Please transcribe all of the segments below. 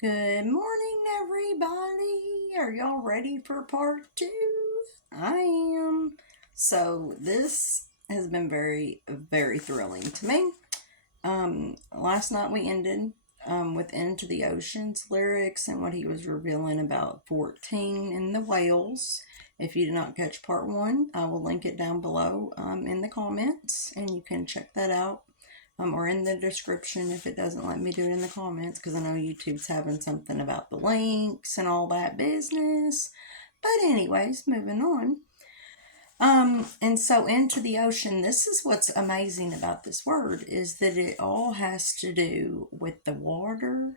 Good morning, everybody. Are y'all ready for part two? I am. So, this has been very, very thrilling to me. Last night we ended with Into the Ocean's lyrics and what he was revealing about 14 and the whales. If you did not catch part one, I will link it down below in the comments and you can check that out. Or in the description if it doesn't let me do it in the comments, because I know YouTube's having something about the links and all that business. But anyways, moving on. And so Into the Ocean, this is what's amazing about this word, is that it all has to do with the water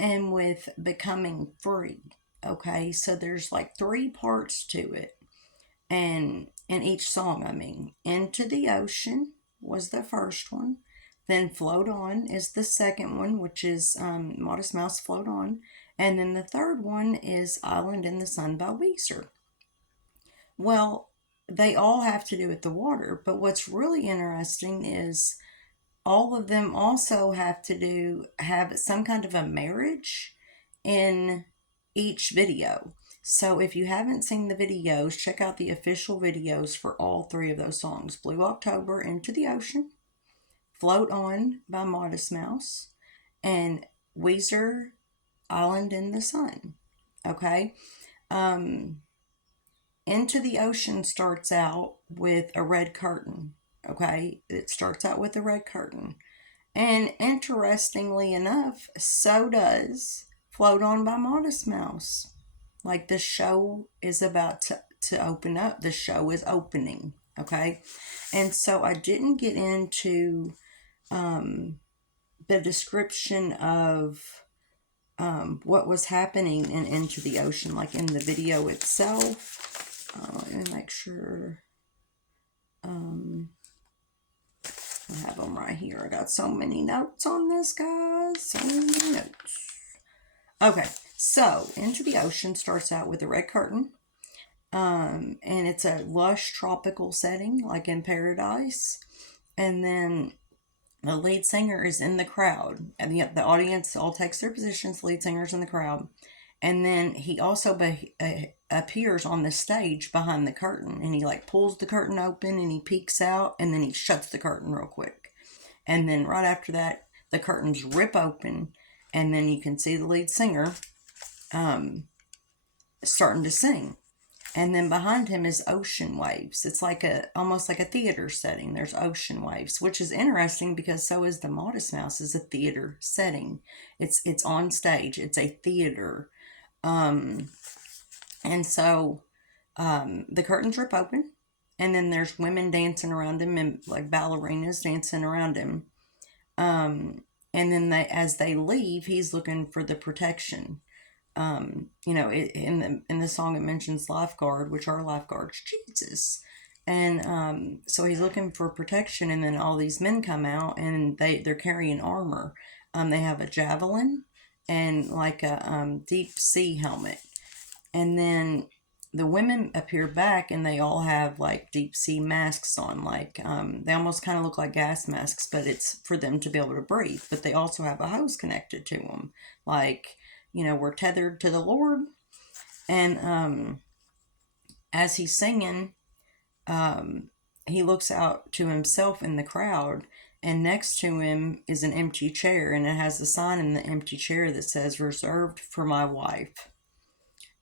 and with becoming free. Okay, so there's like three parts to it. And in each song, Into the Ocean was the first one. Then Float On is the second one, which is Modest Mouse Float On. And then the third one is Island in the Sun by Weezer. Well, they all have to do with the water, but what's really interesting is all of them also have some kind of a marriage in each video. So if you haven't seen the videos, check out the official videos for all three of those songs: Blue October, Into the Ocean, Float On by Modest Mouse, and Weezer, Island in the Sun. Okay? Um, Into the Ocean starts out with a red curtain. Okay? It starts out with a red curtain. And interestingly enough, so does Float On by Modest Mouse. Like the show is about to open up. The show is opening. Okay? And so I didn't get into the description of what was happening in Into the Ocean, like in the video itself. Let me make sure. I have them right here. I got so many notes on this, guys. So many notes. Okay, so Into the Ocean starts out with a red curtain. And it's a lush tropical setting, like in paradise. And then the lead singer is in the crowd, and the audience all takes their positions. The lead singer's in the crowd, and then he also appears on the stage behind the curtain, and he like pulls the curtain open and he peeks out, and then he shuts the curtain real quick, and then right after that, the curtains rip open, and then you can see the lead singer starting to sing. And then behind him is ocean waves. It's like almost like a theater setting. There's ocean waves, which is interesting because so is the Modest Mouse is a theater setting. It's on stage. It's a theater. Um, and so the curtains rip open, and then there's women dancing around him and like ballerinas dancing around him. And then as they leave, he's looking for the protection. In the song it mentions lifeguard, which our lifeguard's Jesus. And so he's looking for protection, and then all these men come out, and they're carrying armor. They have a javelin and like a deep sea helmet. And then the women appear back, and they all have like deep sea masks on. Like they almost kind of look like gas masks, but it's for them to be able to breathe. But they also have a hose connected to them, like, we're tethered to the Lord. And as he's singing, he looks out to himself in the crowd, and next to him is an empty chair, and it has a sign in the empty chair that says "Reserved for my wife."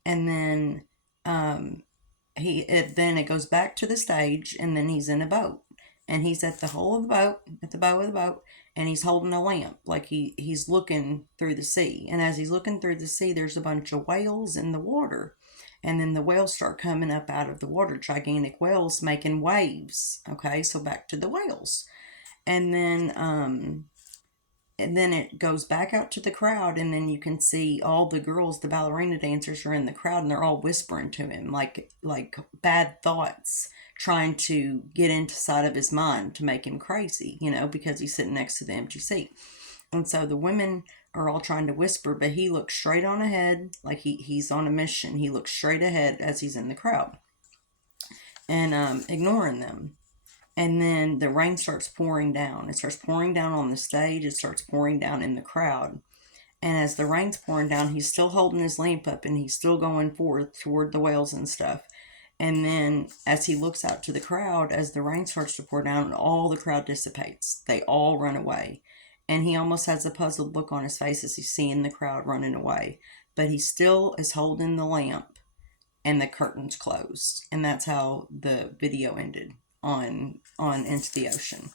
And then then it goes back to the stage, and then he's in a boat, and he's at the hull of the boat, at the bow of the boat, and he's holding a lamp, like he's looking through the sea. And as he's looking through the sea, there's a bunch of whales in the water, and then the whales start coming up out of the water, gigantic whales making waves. Okay, so back to the whales. And then it goes back out to the crowd, and then you can see all the girls, the ballerina dancers, are in the crowd, and they're all whispering to him like bad thoughts, trying to get inside of his mind to make him crazy, because he's sitting next to the empty seat. And so the women are all trying to whisper, but he looks straight on ahead, like he's on a mission. He looks straight ahead as he's in the crowd, and ignoring them. And then the rain starts pouring down. It starts pouring down on the stage. It starts pouring down in the crowd. And as the rain's pouring down, he's still holding his lamp up and he's still going forth toward the whales and stuff. And then as he looks out to the crowd, as the rain starts to pour down, all the crowd dissipates. They all run away. And he almost has a puzzled look on his face as he's seeing the crowd running away. But he still is holding the lamp and the curtains closed. And that's how the video ended on Into the Ocean.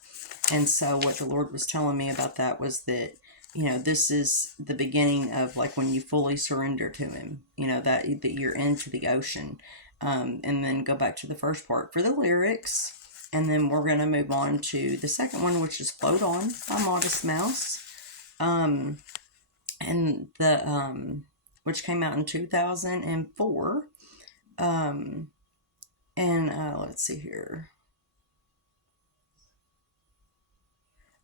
And so what the Lord was telling me about that was that, this is the beginning of like when you fully surrender to him, that you're into the ocean. And then go back to the first part for the lyrics. And then we're going to move on to the second one, which is Float On by Modest Mouse. And which came out in 2004. Let's see here.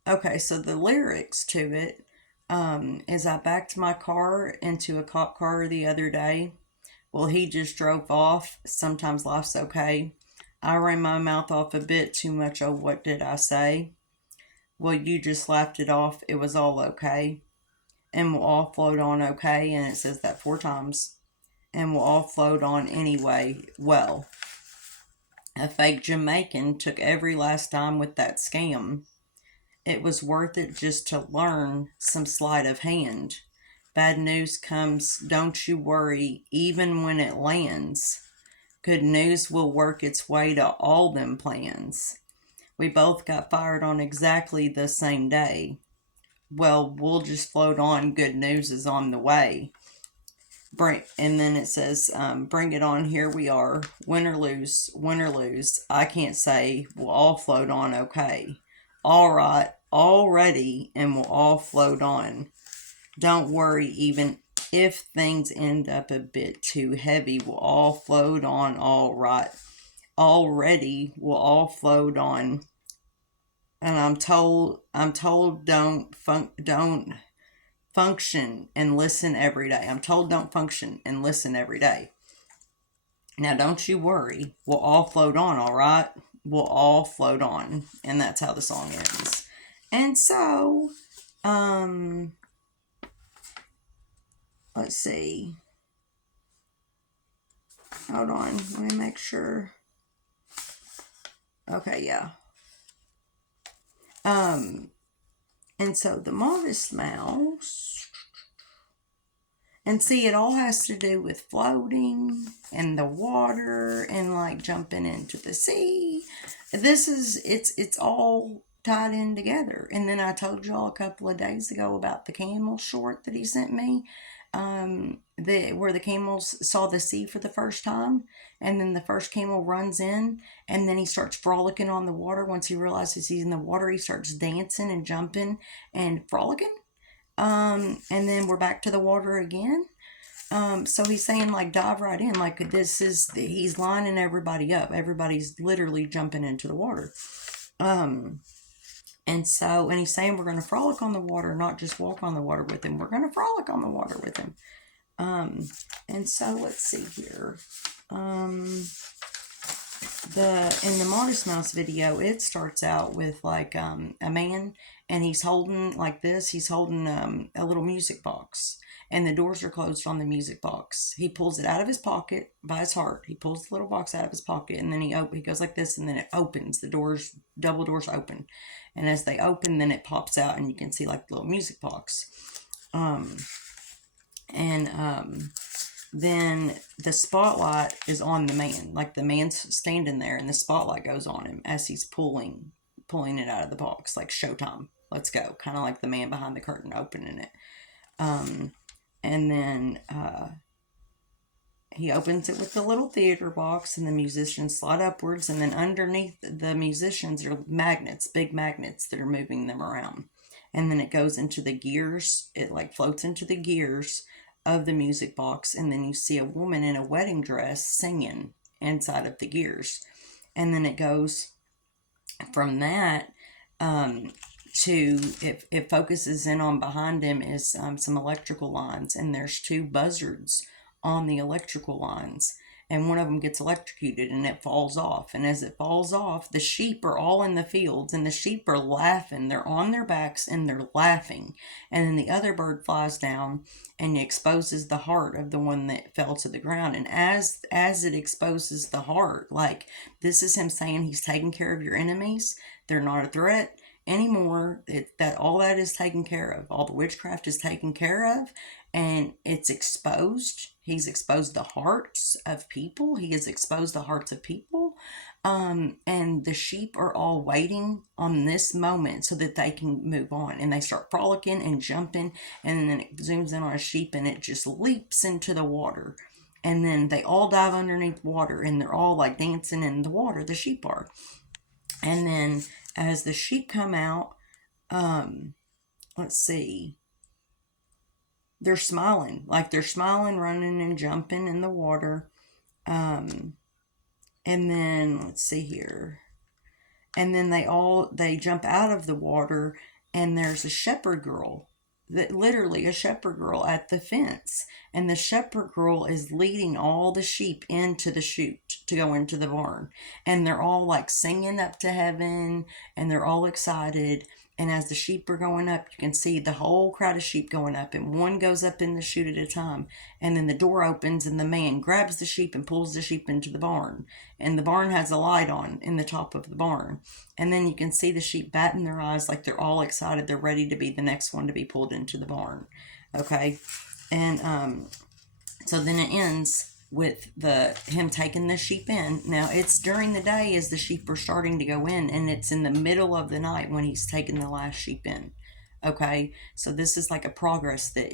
Okay, so the lyrics to it is I backed my car into a cop car the other day. Well, he just drove off. Sometimes life's okay. I ran my mouth off a bit too much. Oh, what did I say? Well, you just laughed it off. It was all okay. And we'll all float on okay. And it says that 4 times. And we'll all float on anyway. Well, a fake Jamaican took every last dime with that scam. It was worth it just to learn some sleight of hand. Bad news comes, don't you worry, even when it lands. Good news will work its way to all them plans. We both got fired on exactly the same day. Well, we'll just float on, good news is on the way. And then it says, bring it on, here we are. Win or lose, I can't say, we'll all float on okay. All right, all ready, and we'll all float on. Don't worry, even if things end up a bit too heavy, we'll all float on all right. Already, we'll all float on. And I'm told don't function and listen every day. I'm told don't function and listen every day. Now don't you worry, we'll all float on, all right? We'll all float on. And that's how the song ends. And so, let's see. Hold on, let me make sure. Okay, yeah. And so the Modest Mouse, and see, it all has to do with floating and the water and like jumping into the sea. It's all tied in together. And then I told y'all a couple of days ago about the camel short that he sent me, where the camels saw the sea for the first time, and then the first camel runs in, and then he starts frolicking on the water. Once he realizes he's in the water, he starts dancing and jumping and frolicking. And then we're back to the water again. So he's saying like dive right in, like he's lining everybody up. Everybody's literally jumping into the water. And he's saying we're going to frolic on the water, not just walk on the water with him. We're going to frolic on the water with him. And so let's see here. In the Modest Mouse video, it starts out with like a man, and he's holding like this. He's holding a little music box, and the doors are closed on the music box. He pulls it out of his pocket by his heart. He pulls the little box out of his pocket, and then he goes like this, and then it opens. The double doors open, and as they open, then it pops out, and you can see like the little music box. Then the spotlight is on the man. Like the man's standing there, and the spotlight goes on him as he's pulling it out of the box. Like showtime. Let's go. Kind of like the man behind the curtain opening it. And then he opens it with the little theater box, and the musicians slide upwards, and then underneath the musicians are magnets, big magnets that are moving them around. And then it goes into the gears. It like floats into the gears of the music box, and then you see a woman in a wedding dress singing inside of the gears. And then it goes from that to it focuses in on behind him is some electrical lines, and there's 2 buzzards on the electrical lines, and one of them gets electrocuted and it falls off. And as it falls off, the sheep are all in the fields and the sheep are laughing. They're on their backs and they're laughing. And then the other bird flies down and exposes the heart of the one that fell to the ground. And as it exposes the heart, like, this is him saying he's taking care of your enemies. They're not a threat anymore. That all that is taken care of. All the witchcraft is taken care of, and it's exposed. He's exposed the hearts of people. He has exposed the hearts of people. And the sheep are all waiting on this moment so that they can move on. And they start frolicking and jumping. And then it zooms in on a sheep and it just leaps into the water. And then they all dive underneath water and they're all like dancing in the water, the sheep are. And then as the sheep come out, let's see, they're smiling, running and jumping in the water. And then let's see here. And then they jump out of the water and there's a shepherd girl, literally a shepherd girl at the fence. And the shepherd girl is leading all the sheep into the chute to go into the barn. And they're all like singing up to heaven and they're all excited. And as the sheep are going up, you can see the whole crowd of sheep going up, and one goes up in the chute at a time. And then the door opens and the man grabs the sheep and pulls the sheep into the barn. And the barn has a light on in the top of the barn. And then you can see the sheep batting their eyes like they're all excited. They're ready to be the next one to be pulled into the barn. Okay. And so then it ends with him taking the sheep in. Now it's during the day as the sheep are starting to go in, and it's in the middle of the night when he's taking the last sheep in. Okay, so this is like a progress that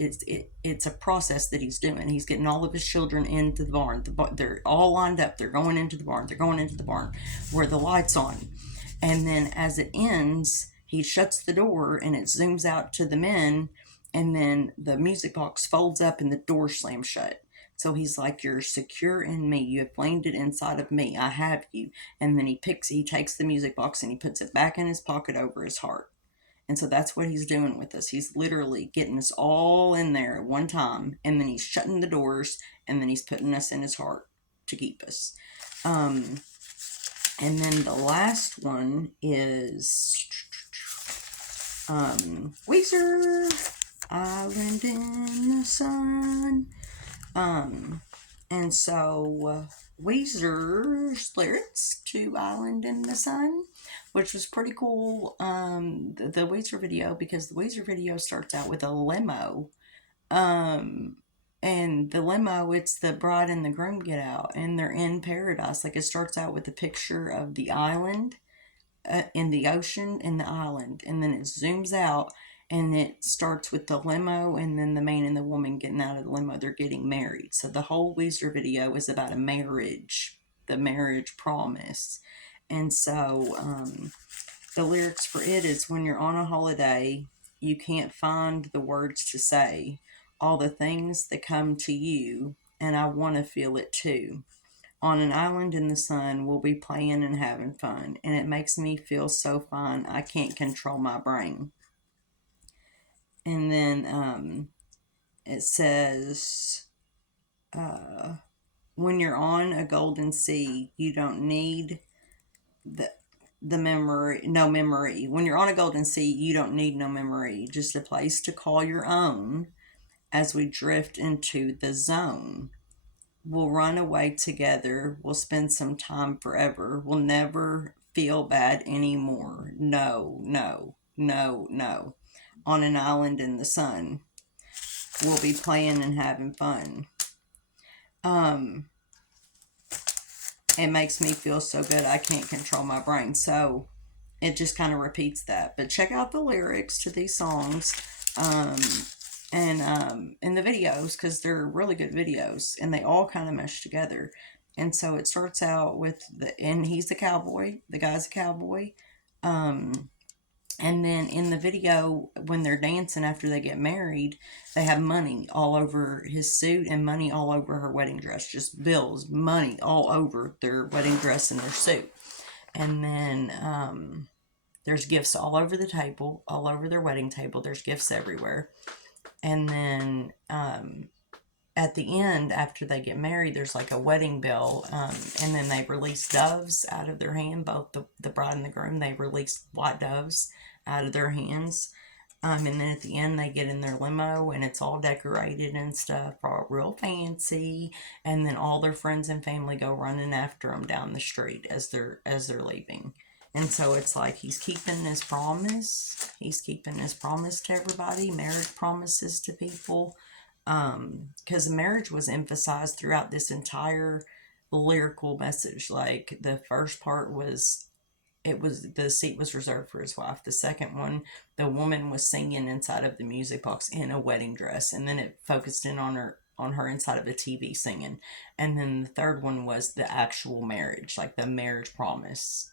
it's a process that he's doing. He's getting all of his children into the barn. They're all lined up. They're going into the barn. They're going into the barn where the light's on. And then as it ends, he shuts the door and it zooms out to the men. And then the music box folds up and the door slams shut. So he's like, you're secure in me. You have landed inside of me. I have you. And then he takes the music box and he puts it back in his pocket over his heart. And so that's what he's doing with us. He's literally getting us all in there at one time. And then he's shutting the doors and then he's putting us in his heart to keep us. And then the last one is Weezer, Island in the Sun. And so Weezer's lyrics to Island in the Sun, which was pretty cool. The Weezer video, because the Weezer video starts out with a limo. And the limo, it's the bride and the groom get out and they're in paradise. Like, it starts out with a picture of the island, in the ocean, in the island, and then it zooms out and it starts with the limo and then the man and the woman getting out of the limo. They're getting married. So the whole Weezer video is about a marriage, the marriage promise. And so the lyrics for it is, when you're on a holiday, you can't find the words to say all the things that come to you, and I want to feel it too. On an island in the sun, we'll be playing and having fun, and it makes me feel so fine, I can't control my brain. And then it says, when you're on a golden sea, you don't need the memory, no memory. When you're on a golden sea, you don't need no memory, just a place to call your own as we drift into the zone. We'll run away together. We'll spend some time forever. We'll never feel bad anymore. No, no, no, no. On an island in the sun, we'll be playing and having fun. It makes me feel so good I can't control my brain. So it just kind of repeats that. But check out the lyrics to these songs. And in the videos, because they're really good videos and they all kind of mesh together. And so it starts out with and he's the cowboy, the guy's a cowboy. And then in the video, when they're dancing after they get married, they have money all over his suit and money all over her wedding dress. Just bills, money all over their wedding dress and their suit. And then there's gifts all over the table, all over their wedding table. There's gifts everywhere. And then at the end, after they get married, there's like a wedding bell, and then they release doves out of their hand. Both the bride and the groom, they release white doves out of their hands. And then at the end, they get in their limo, and it's all decorated and stuff, all real fancy. And then all their friends and family go running after them down the street as they're leaving. And so it's like he's keeping his promise. He's keeping his promise to everybody. Marriage promises to people, because marriage was emphasized throughout this entire lyrical message. Like the first part was, it was, the seat was reserved for his wife. The second one, the woman was singing inside of the music box in a wedding dress, and then it focused in on her inside of a TV singing. And then the third one was the actual marriage, like the marriage promise,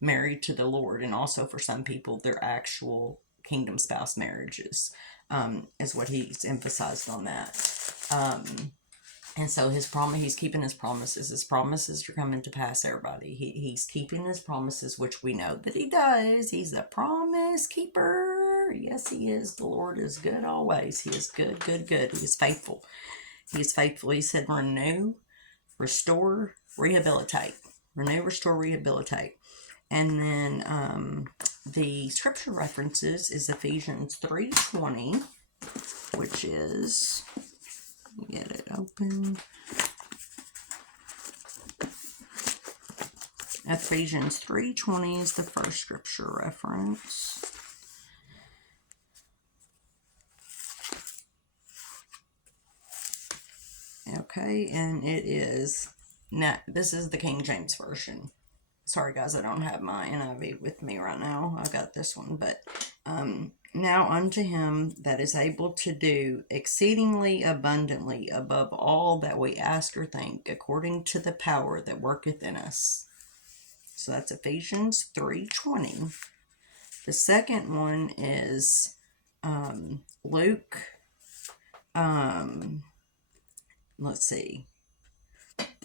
married to the Lord. And also for some people, their actual kingdom spouse marriages, is what he's emphasized on that. And so he's keeping his promises. His promises are coming to pass, everybody. He's keeping his promises, which we know that he does. He's a promise keeper. Yes, he is. The Lord is good always. He is good, good, good. He is faithful. He is faithful. He said, renew, restore, rehabilitate. Renew, restore, rehabilitate. And then the scripture references is Ephesians 3:20, which is, get it open. Ephesians 3:20 is the first scripture reference. Okay, and it is, now this is the King James Version. Sorry guys, I don't have my NIV with me right now. I've got this one, but now unto him that is able to do exceedingly abundantly above all that we ask or think, according to the power that worketh in us. So that's Ephesians 3:20. The second one is Luke, let's see,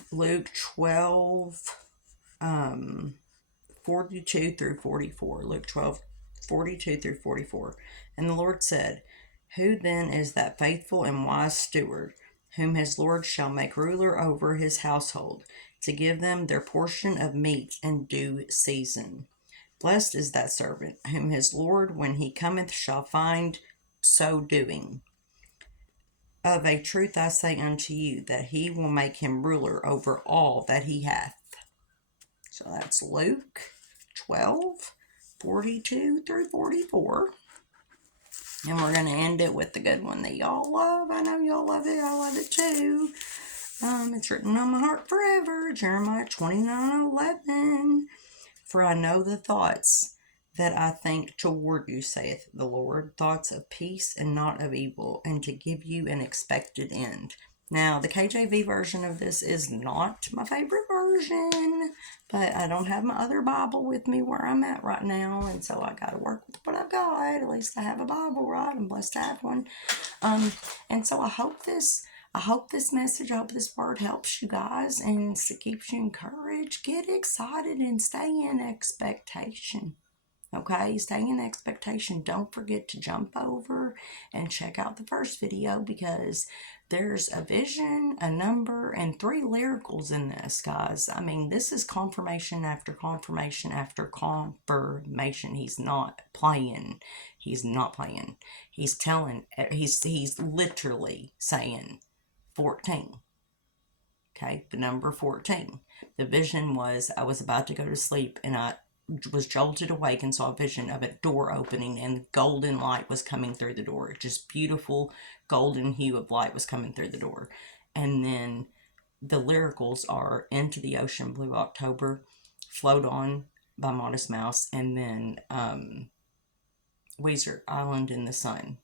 Luke 12, 42 through 44. Luke 12, 42 through 44. And the Lord said, who then is that faithful and wise steward, whom his Lord shall make ruler over his household, to give them their portion of meat in due season? Blessed is that servant, whom his Lord, when he cometh, shall find so doing. Of a truth I say unto you, that he will make him ruler over all that he hath. So that's Luke 12, 42 through 44. And we're going to end it with the good one that y'all love. I know y'all love it. I love it too. It's written on my heart forever. Jeremiah 29:11. For I know the thoughts that I think toward you, saith the Lord, thoughts of peace and not of evil, and to give you an expected end. Now, the KJV version of this is not my favorite version, but I don't have my other Bible with me where I'm at right now, and so I got to work with what I've got. At least I have a Bible, right? I'm blessed to have one. And so I hope this message, I hope this word helps you guys and keeps you encouraged. Get excited and stay in expectation. Okay, stay in expectation. Don't forget to jump over and check out the first video, because there's a vision, a number, and 3 lyricals in this, guys. I mean, this is confirmation after confirmation after confirmation. He's not playing. He's not playing. He's telling, he's literally saying 14. Okay, the number 14. The vision was, I was about to go to sleep, and I was jolted awake and saw a vision of a door opening, and golden light was coming through the door. Just beautiful golden hue of light was coming through the door. And then the lyricals are Into the Ocean, Blue October, Float On by Modest Mouse, and then Weezer, Island in the Sun.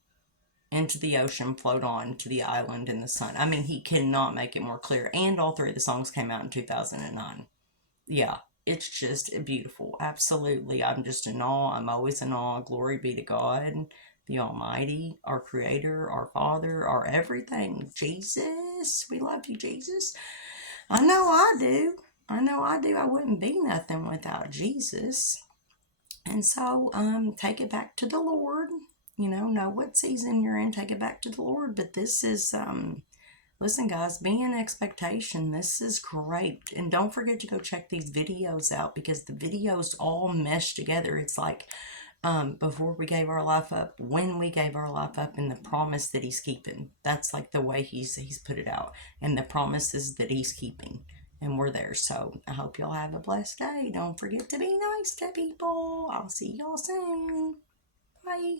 Into the ocean, float on to the island in the sun. I mean, he cannot make it more clear. And all 3 of the songs came out in 2009. Yeah, it's just beautiful. Absolutely. I'm just in awe. I'm always in awe. Glory be to God, the Almighty, our Creator, our Father, our everything. Jesus, we love you, Jesus. I know I do. I know I do. I wouldn't be nothing without Jesus. And so, take it back to the Lord. Know what season you're in. Take it back to the Lord. But this is listen, guys, be in expectation. This is great. And don't forget to go check these videos out, because the videos all mesh together. It's like before we gave our life up, when we gave our life up, and the promise that he's keeping. That's like the way he's put it out. And the promises that he's keeping. And we're there. So I hope y'all have a blessed day. Don't forget to be nice to people. I'll see y'all soon. Bye.